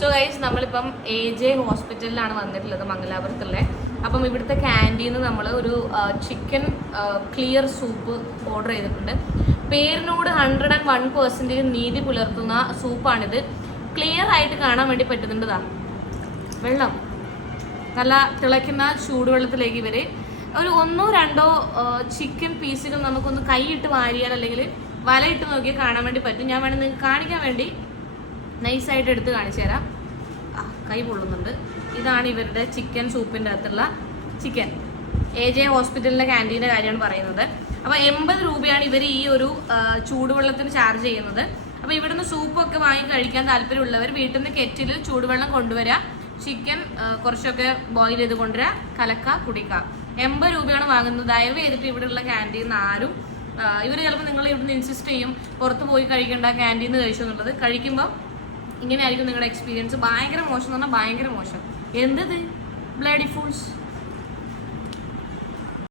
So guys നമ്മളിപ്പം AJ ഹോസ്പിറ്റലിലാണ് വന്നിട്ടുള്ളത്, മംഗലാപുരത്തുള്ള. അപ്പം ഇവിടുത്തെ ക്യാൻറ്റീന്ന് നമ്മൾ ഒരു ചിക്കൻ ക്ലിയർ സൂപ്പ് ഓർഡർ ചെയ്തിട്ടുണ്ട്. പേരിനോട് 101% നീതി പുലർത്തുന്ന സൂപ്പാണിത്. ക്ലിയർ ആയിട്ട് കാണാൻ വേണ്ടി പറ്റുന്നുണ്ടതാ വെള്ളം, നല്ല തിളയ്ക്കുന്ന ചൂടുവെള്ളത്തിലേക്ക് ഇവർ ഒരു 1-2 ചിക്കൻ പീസുകൾ നമുക്കൊന്ന് കൈയിട്ട് വാരിയാൽ അല്ലെങ്കിൽ വലയിട്ട് നോക്കിയാൽ കാണാൻ വേണ്ടി പറ്റും. ഞാൻ വേണമെങ്കിൽ നിങ്ങൾക്ക് കാണിക്കാൻ വേണ്ടി നൈസായിട്ട് എടുത്ത് കാണിച്ചു തരാം. കൈ പൊള്ളുന്നുണ്ട്. ഇതാണ് ഇവരുടെ ചിക്കൻ സൂപ്പിൻ്റെ അകത്തുള്ള ചിക്കൻ. AJ ഹോസ്പിറ്റലിലെ ക്യാൻറ്റീൻ്റെ കാര്യമാണ് പറയുന്നത്. അപ്പോൾ 80 രൂപയാണ് ഇവർ ഈ ഒരു ചൂടുവെള്ളത്തിന് ചാർജ് ചെയ്യുന്നത്. അപ്പോൾ ഇവിടുന്ന് സൂപ്പൊക്കെ വാങ്ങി കഴിക്കാൻ താല്പര്യമുള്ളവർ വീട്ടിൽ നിന്ന് കെറ്റിൽ ചൂടുവെള്ളം കൊണ്ടുവരിക, ചിക്കൻ കുറച്ചൊക്കെ ബോയിൽ ചെയ്ത് കൊണ്ടുവരിക, കലക്കുക, കുടിക്കുക. 80 രൂപയാണ് വാങ്ങുന്നത്. ദയവ് ചെയ്തിട്ട് ഇവിടെയുള്ള ക്യാൻറ്റീൻ ആരും ഇവർ ചിലപ്പോൾ നിങ്ങൾ ഇവിടുന്ന് ഇൻസിസ്റ്റ് ചെയ്യും പുറത്ത് പോയി കഴിക്കേണ്ട, ക്യാൻറ്റീൻ കഴിച്ചു എന്നുള്ളത്. കഴിക്കുമ്പോൾ ഇങ്ങനെ ആയിരിക്കും നിങ്ങളുടെ എക്സ്പീരിയൻസ്. ഭയങ്കര മോശം എന്ന് പറഞ്ഞാൽ ഭയങ്കര മോശം. എന്തത് ബ്ലഡി ഫുൾസ്.